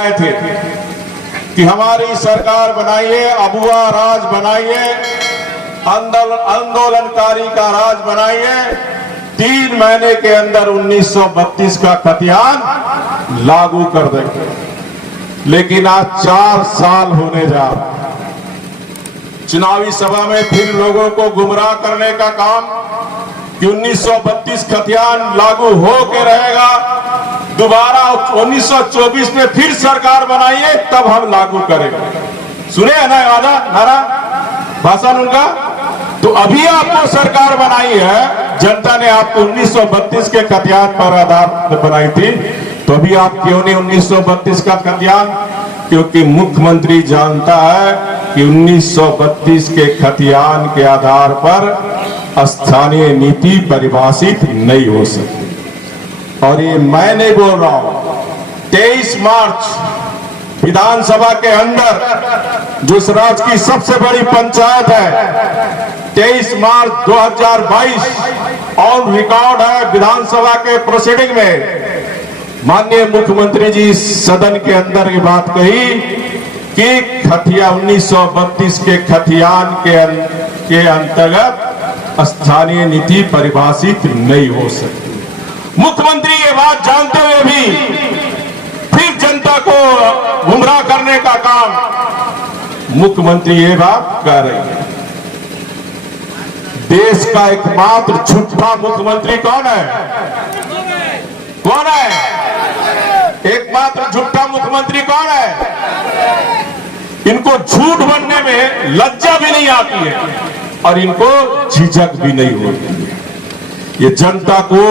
आए थे कि हमारी सरकार बनाइए, अबुआ राज बनाइए, आंदोलनकारी का राज बनाइए, 3 महीने के अंदर 1932 का खतियान लागू कर देंगे। लेकिन आज 4 साल होने जा रहा है। चुनावी सभा में फिर लोगों को गुमराह करने का काम कि 1932 खतियान लागू हो के रहेगा, दोबारा 1924 में फिर सरकार बनाइए तब हम लागू करेंगे। सुने है ना नारा भाषण उनका? तो अभी आपको सरकार बनाई है, जनता ने आपको 1932 के खतियान पर आधार बनाई थी, तो अभी आप क्यों नहीं 1932 का खतियान? क्योंकि मुख्यमंत्री जानता है कि 1932 के खतियान के आधार पर स्थानीय नीति परिभाषित नहीं हो सकती। और ये मैं नहीं बोल रहा हूं, 23 मार्च विधानसभा के अंदर जो इस राज्य की सबसे बड़ी पंचायत है, 23 मार्च 2022 ऑन रिकॉर्ड है विधानसभा के प्रोसीडिंग में, माननीय मुख्यमंत्री जी सदन के अंदर ये बात कही कि खतिया 1932 के खतियान के अंतर्गत स्थानीय नीति परिभाषित नहीं हो सकती। मुख्यमंत्री ये बात जानते हुए भी फिर जनता को गुमराह करने का काम मुख्यमंत्री ये बात कर रहे हैं। देश का एकमात्र झूठा मुख्यमंत्री कौन है? कौन है? एकमात्र झूठा मुख्यमंत्री कौन है? इनको झूठ बनने में लज्जा भी नहीं आती है और इनको झिझक भी नहीं होती है। ये जनता को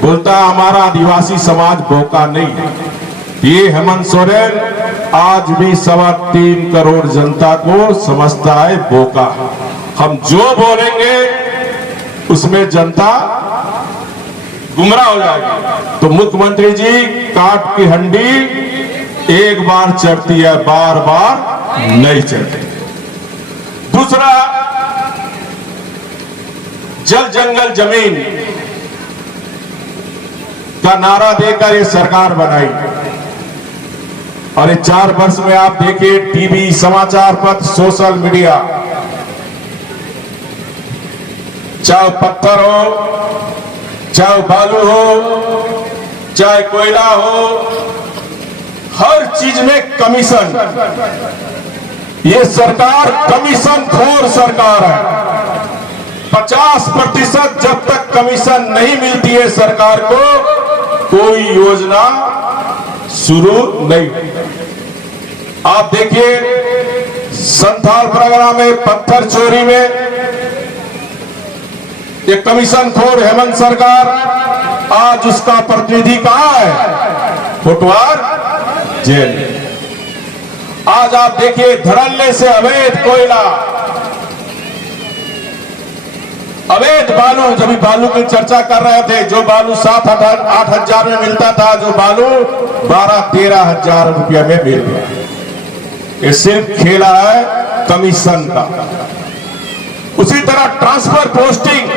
बोलता है हमारा आदिवासी समाज बोका नहीं है। ये हेमंत सोरेन आज भी 3.25 करोड़ जनता को समझता है बोका। हम जो बोलेंगे उसमें जनता गुमराह हो जाएगी। तो मुख्यमंत्री जी काट की हंडी एक बार चढ़ती है, बार बार नहीं चढ़ती। दूसरा, जल जंगल जमीन का नारा देकर ये सरकार बनाई और ये 4 वर्ष में आप देखिए टीवी, समाचार पत्र, सोशल मीडिया, चाहे पत्थर हो, चाहे बालू हो, चाहे कोयला हो, हर चीज में कमीशन। ये सरकार कमीशन खोर सरकार है। 50% जब तक कमीशन नहीं मिलती है सरकार को, कोई योजना शुरू नहीं। आप देखिए संथाल परगना में पत्थर चोरी में ये कमीशन खोर हेमंत सरकार, आज उसका प्रतिनिधि कहां है? कोटवार जेल। आज आप देखिए धड़ल्ले से अवैध कोयला, अवैध बालू, जब बालू की चर्चा कर रहे थे, जो बालू 7-8 हजार में मिलता था, जो बालू 12-13 हजार रुपया में मिल गया। ये सिर्फ खेला है कमीशन का। उसी तरह ट्रांसफर पोस्टिंग,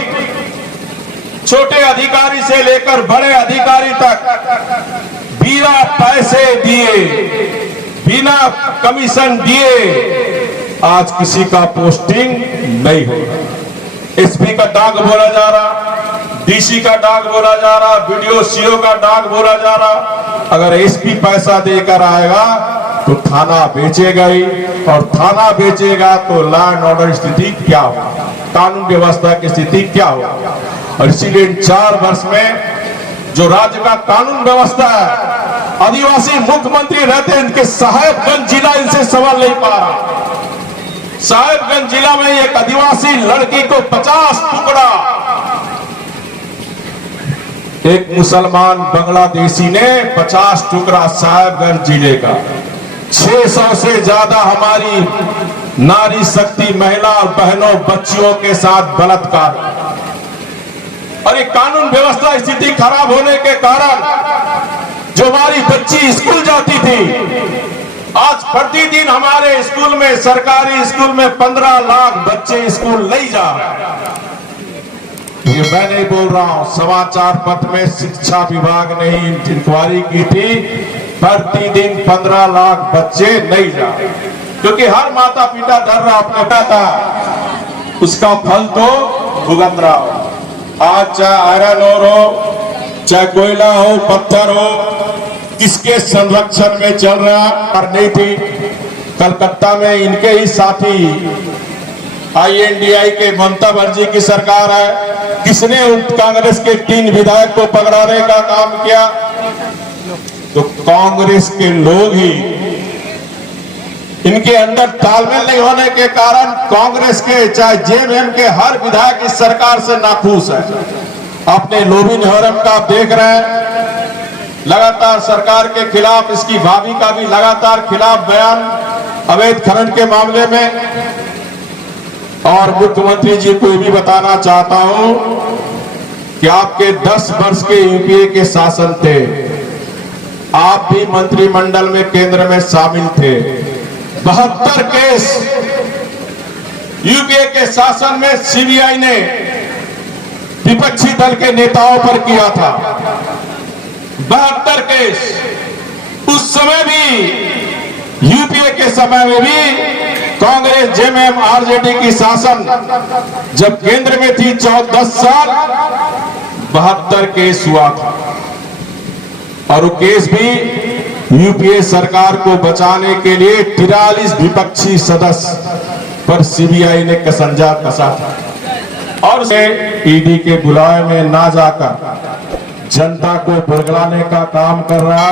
छोटे अधिकारी से लेकर बड़े अधिकारी तक बिना पैसे दिए, बिना कमीशन दिए आज किसी का पोस्टिंग नहीं हो रहा। एसपी का डाक बोला जा रहा, डीसी का डाक बोला जा रहा, बीडीओ सीओ का डाक बोला जा रहा। अगर एसपी पैसा देकर आएगा तो थाना बेचेगा ही, और थाना बेचेगा तो लॉ एंड ऑर्डर स्थिति क्या होगा, कानून व्यवस्था की स्थिति क्या होगा। और इसीलिए इन 4 वर्ष में जो राज्य का कानून व्यवस्था है, आदिवासी मुख्यमंत्री रहते हैं, इनके साहेबगंज जिला इनसे सवाल नहीं पा रहा। साहेबगंज जिला में एक आदिवासी लड़की को 50 टुकड़ा एक मुसलमान बांग्लादेशी ने 50 टुकड़ा साहेबगंज जिले का, 600 से ज्यादा हमारी नारी शक्ति महिला और बहनों बच्चियों के साथ बलात्कार। और ये कानून व्यवस्था स्थिति खराब होने के कारण जो हमारी बच्ची स्कूल जाती थी, आज प्रतिदिन हमारे स्कूल में, सरकारी स्कूल में 15 लाख बच्चे स्कूल नहीं जा रहे। ये मैं नहीं बोल रहा हूं, समाचार पत्र में शिक्षा विभाग ने इंक्वायरी की थी प्रतिदिन 15 लाख बच्चे नहीं जाए, क्योंकि हर माता पिता डर रहा अपने था, उसका फल तो भुगत रहा हो। आज चाहे आयरन ओर हो, चाहे कोयला हो, पत्थर हो, किसके संरक्षण में चल रहा और नहीं थी। कलकत्ता में इनके ही साथी INDI के ममता बनर्जी की सरकार है, किसने उन कांग्रेस के 3 विधायक को पकड़ाने का काम किया? तो कांग्रेस के लोग ही, इनके अंदर तालमेल नहीं होने के कारण कांग्रेस के चाहे JMM के हर विधायक इस सरकार से नाखुश है। अपने लोभी निहरम का आप देख रहे हैं, लगातार सरकार के खिलाफ, इसकी भाभी का भी लगातार खिलाफ बयान अवैध खनन के मामले में। और मुख्यमंत्री जी को भी बताना चाहता हूं कि आपके 10 वर्ष के UPA के शासन थे, आप भी मंत्रिमंडल में केंद्र में शामिल थे। 72 केस UPA के शासन में CBI ने विपक्षी दल के नेताओं पर किया था। 72 केस। उस समय भी UPA के समय में भी कांग्रेस JMM RJD की शासन जब केंद्र में थी 10 साल, 72 केस हुआ था। और वो केस भी UPA सरकार को बचाने के लिए 43 विपक्षी सदस्य पर CBI ने कसंजा कसा था। और ED के बुलाए में ना जाकर जनता को बुरगलाने का काम कर रहा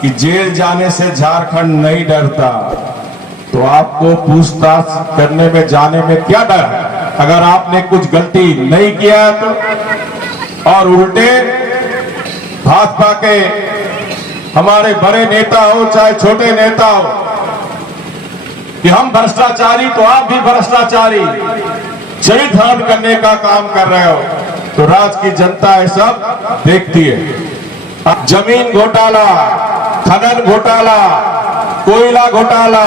कि जेल जाने से झारखंड नहीं डरता। तो आपको पूछताछ करने में जाने में क्या डर है? अगर आपने कुछ गलती नहीं किया तो। और उल्टे भाजपा के हमारे बड़े नेता हो चाहे छोटे नेता हो कि हम भ्रष्टाचारी, तो आप भी भ्रष्टाचारी, चरित्र हनन करने का काम कर रहे हो। तो राज्य की जनता ये सब देखती है। जमीन घोटाला, खनन घोटाला, कोयला घोटाला,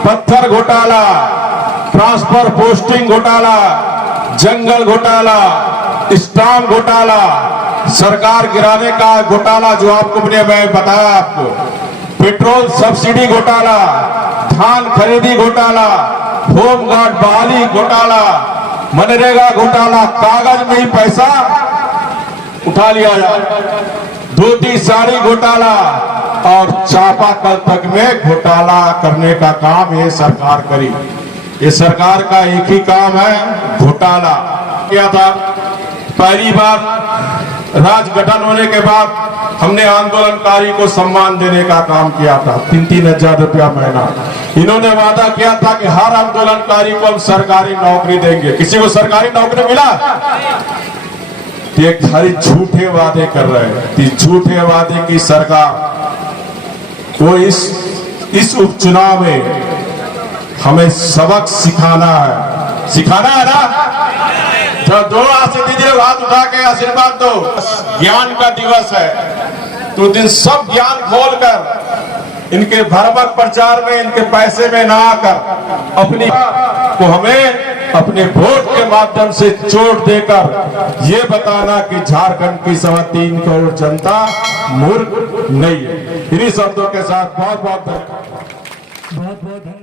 पत्थर घोटाला, ट्रांसफर पोस्टिंग घोटाला, जंगल घोटाला, स्टाम्प घोटाला, सरकार गिराने का घोटाला जो आपको मैंने बताया आपको, पेट्रोल सब्सिडी घोटाला, धान खरीदी घोटाला, होमगार्ड बहाली घोटाला, मनरेगा घोटाला, कागज में ही पैसा उठा लिया जाए, धोती साड़ी घोटाला और चापाकल तक में घोटाला करने का काम ये सरकार करी। ये सरकार का एक ही काम है, घोटाला। क्या था? पहली बार राज्य गठन होने के बाद हमने आंदोलनकारी को सम्मान देने का काम किया था, 3-3 हजार रुपया महीना। इन्होंने वादा किया था कि हर आंदोलनकारी को हम सरकारी नौकरी देंगे। किसी को सरकारी नौकरी मिला? ये खाली झूठे वादे कर रहे हैं। झूठे वादे की सरकार को इस उपचुनाव में हमें सबक सिखाना है ना। जब दो आशीष दीदी लोग हाथ उठा के आशीर्वाद दो। ज्ञान का दिवस है, तो दिन सब ज्ञान खोलकर इनके भरभक प्रचार में, इनके पैसे में ना आकर अपनी को हमें अपने वोट के माध्यम से चोट देकर ये बताना कि झारखंड की 3.25 करोड़ जनता मूर्ख नहीं है। इन्हीं शब्दों के साथ बहुत बहुत धन्यवाद।